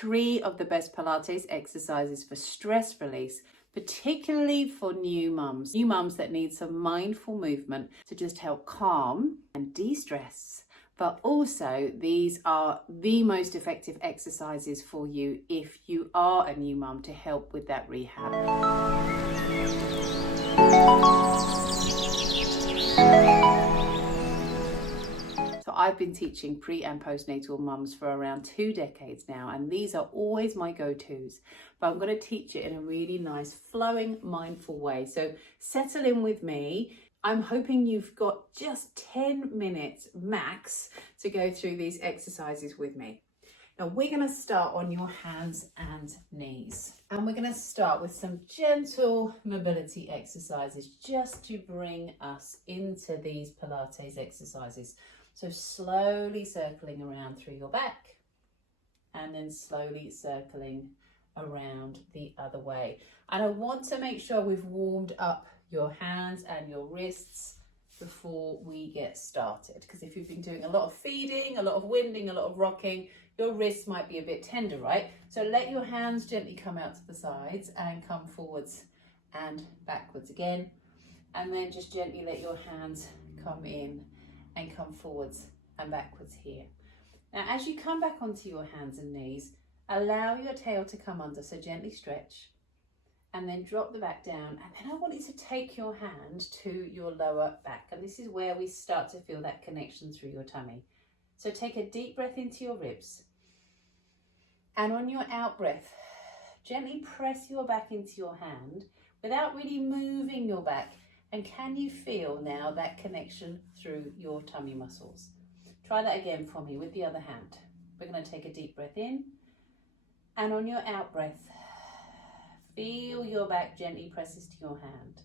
3 of the best Pilates exercises for stress release, particularly for new mums that need some mindful movement to just help calm and de-stress. But also, these are the most effective exercises for you if you are a new mum to help with that rehab. So I've been teaching pre and postnatal mums for around 2 decades now, and these are always my go-tos. But I'm going to teach it in a really nice, flowing, mindful way. So settle in with me. I'm hoping you've got just 10 minutes max to go through these exercises with me. Now we're going to start on your hands and knees. And we're going to start with some gentle mobility exercises just to bring us into these Pilates exercises. So slowly circling around through your back and then slowly circling around the other way. And I want to make sure we've warmed up your hands and your wrists before we get started, because if you've been doing a lot of feeding, a lot of winding, a lot of rocking, your wrists might be a bit tender, right? So let your hands gently come out to the sides and come forwards and backwards again, and then just gently let your hands come in and come forwards and backwards here. Now as you come back onto your hands and knees, allow your tail to come under, so gently stretch and then drop the back down, and then I want you to take your hand to your lower back, and this is where we start to feel that connection through your tummy. So take a deep breath into your ribs, and on your out breath gently press your back into your hand without really moving your back. And can you feel now that connection through your tummy muscles? Try that again for me with the other hand. We're going to take a deep breath in, and on your out breath feel your back gently presses to your hand.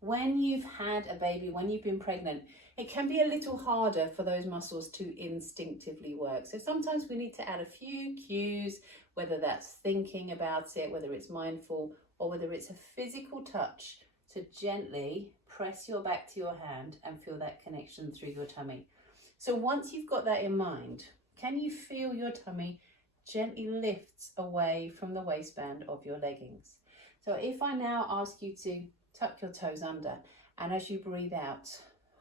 When you've had a baby, when you've been pregnant, it can be a little harder for those muscles to instinctively work. So sometimes we need to add a few cues, whether that's thinking about it, whether it's mindful, or whether it's a physical touch, to gently press your back to your hand and feel that connection through your tummy. So once you've got that in mind, can you feel your tummy gently lifts away from the waistband of your leggings? So if I now ask you to tuck your toes under, and as you breathe out,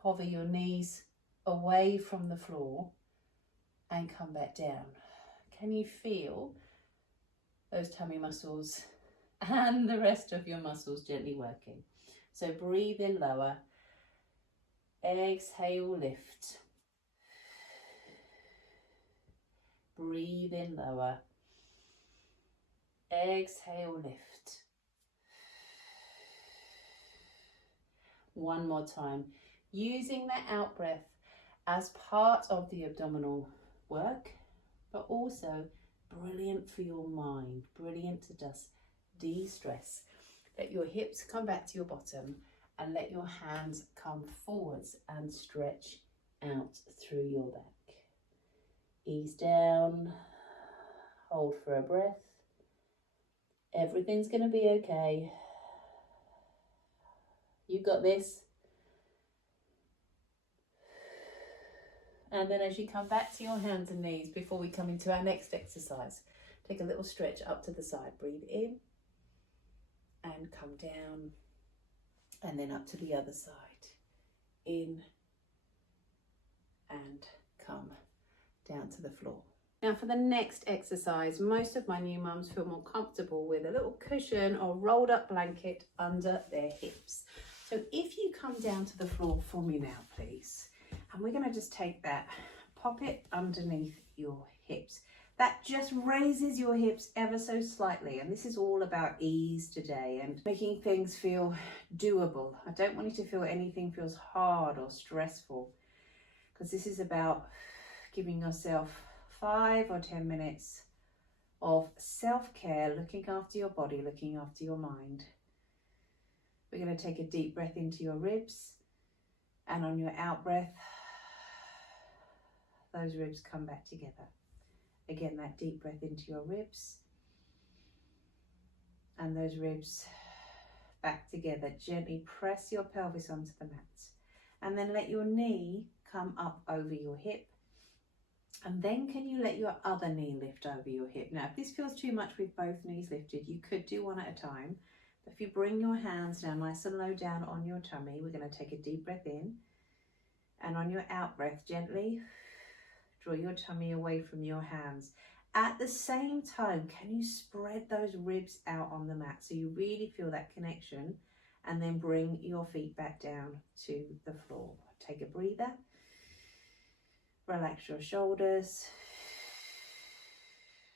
hover your knees away from the floor and come back down. Can you feel those tummy muscles and the rest of your muscles gently working? So breathe in lower, exhale, lift. Breathe in lower, exhale, lift. One more time, using that out breath as part of the abdominal work, but also brilliant for your mind, brilliant to just de-stress. Let your hips come back to your bottom and let your hands come forwards and stretch out through your back. Ease down, hold for a breath. Everything's going to be okay. You got this. And then as you come back to your hands and knees, before we come into our next exercise, take a little stretch up to the side. Breathe in and come down, and then up to the other side. In and come down to the floor. Now for the next exercise, most of my new mums feel more comfortable with a little cushion or rolled up blanket under their hips. So if you come down to the floor for me now, please, and we're going to just take that, pop it underneath your hips. That just raises your hips ever so slightly, and this is all about ease today and making things feel doable. I don't want you to feel anything feels hard or stressful, because this is about giving yourself 5 or 10 minutes of self-care, looking after your body, looking after your mind. We're going to take a deep breath into your ribs, and on your out breath, those ribs come back together. Again, that deep breath into your ribs, and those ribs back together. Gently press your pelvis onto the mat, and then let your knee come up over your hip, And then can you let your other knee lift over your hip? Now, if this feels too much with both knees lifted, you could do one at a time. But if you bring your hands down nice and low down on your tummy, we're going to take a deep breath in. And on your out breath, gently draw your tummy away from your hands. At the same time, can you spread those ribs out on the mat so you really feel that connection? And then bring your feet back down to the floor. Take a breather. Relax your shoulders.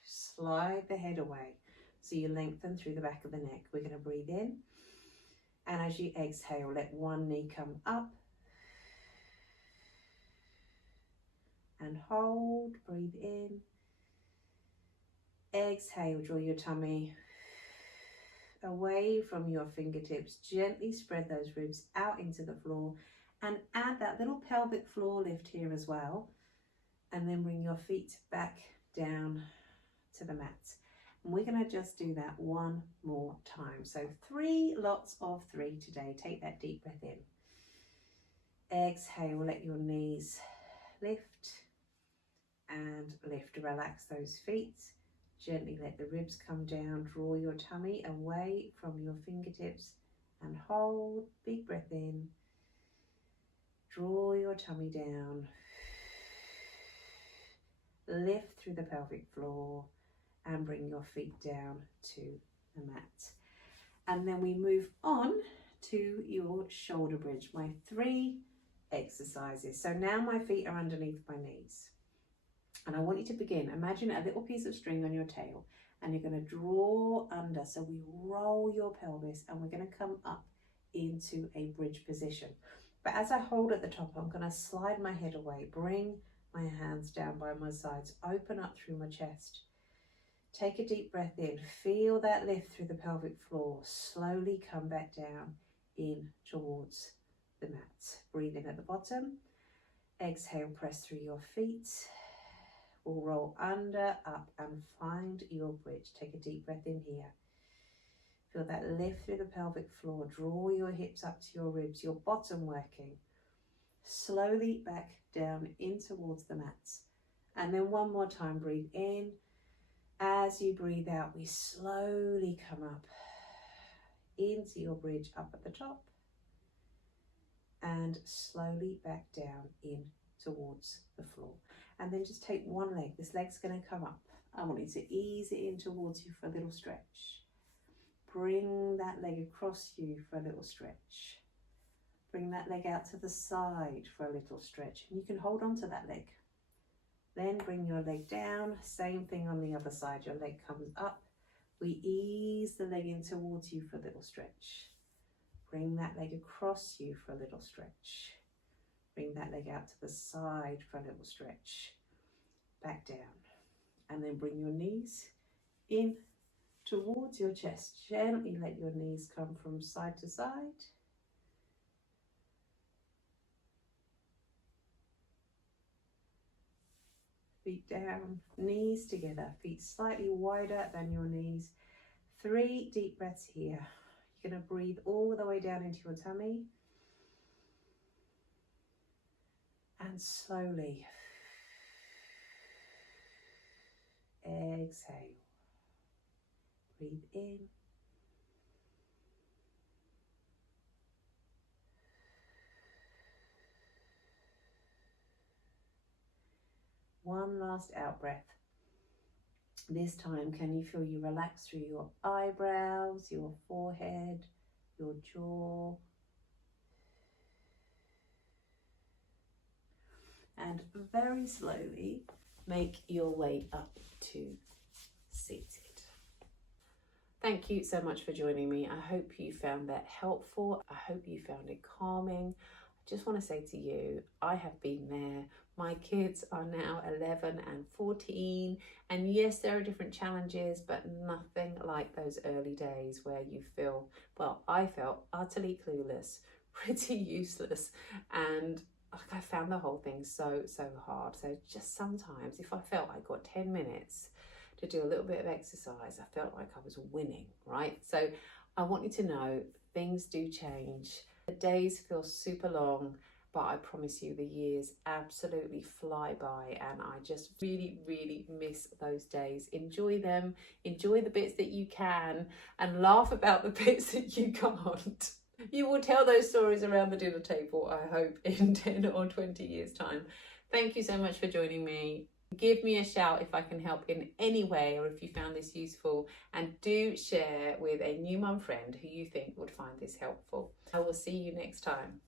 Slide the head away so you lengthen through the back of the neck. We're going to breathe in. And as you exhale, let one knee come up. And hold. Breathe in. Exhale, draw your tummy away from your fingertips. Gently spread those ribs out into the floor and add that little pelvic floor lift here as well. And then bring your feet back down to the mat. And we're going to just do that one more time. So 3 lots of 3 today. Take that deep breath in. Exhale, let your knees lift and lift. Relax those feet. Gently let the ribs come down. Draw your tummy away from your fingertips and hold. Big breath in. Draw your tummy down. Lift through the pelvic floor and bring your feet down to the mat. And then we move on to your shoulder bridge, my 3 exercises. So now my feet are underneath my knees. And I want you to begin. Imagine a little piece of string on your tail and you're going to draw under. So we roll your pelvis and we're going to come up into a bridge position. But as I hold at the top, I'm going to slide my head away, bring my hands down by my sides, open up through my chest. Take a deep breath in, feel that lift through the pelvic floor. Slowly come back down in towards the mat. Breathe in at the bottom. Exhale, press through your feet. We'll roll under, up and find your bridge. Take a deep breath in here. Feel that lift through the pelvic floor. Draw your hips up to your ribs, your bottom working. Slowly back down in towards the mats. And then one more time, breathe in. As you breathe out, we slowly come up into your bridge up at the top. And slowly back down in towards the floor. And then just take one leg. This leg's going to come up. I want you to ease it in towards you for a little stretch. Bring that leg across you for a little stretch. Bring that leg out to the side for a little stretch. And you can hold on to that leg. Then bring your leg down. Same thing on the other side. Your leg comes up. We ease the leg in towards you for a little stretch. Bring that leg across you for a little stretch. Bring that leg out to the side for a little stretch. Back down. And then bring your knees in towards your chest. Gently let your knees come from side to side. Feet down, knees together, feet slightly wider than your knees. 3 deep breaths here. You're going to breathe all the way down into your tummy. And slowly exhale. Breathe in. One last out breath. This time, can you feel you relax through your eyebrows, your forehead, your jaw? And very slowly make your way up to seated. Thank you so much for joining me. I hope you found that helpful. I hope you found it calming. I just want to say to you, I have been there. My kids are now 11 and 14. And yes, there are different challenges, but nothing like those early days where you feel, well, I felt utterly clueless, pretty useless. And I found the whole thing so hard. So just sometimes if I felt I got 10 minutes to do a little bit of exercise, I felt like I was winning, right? So I want you to know things do change. The days feel super long, but I promise you the years absolutely fly by, and I just really, really miss those days. Enjoy them, enjoy the bits that you can, and laugh about the bits that you can't. You will tell those stories around the dinner table, I hope, in 10 or 20 years' time. Thank you so much for joining me. Give me a shout if I can help in any way, or if you found this useful, and do share with a new mum friend who you think would find this helpful. I will see you next time.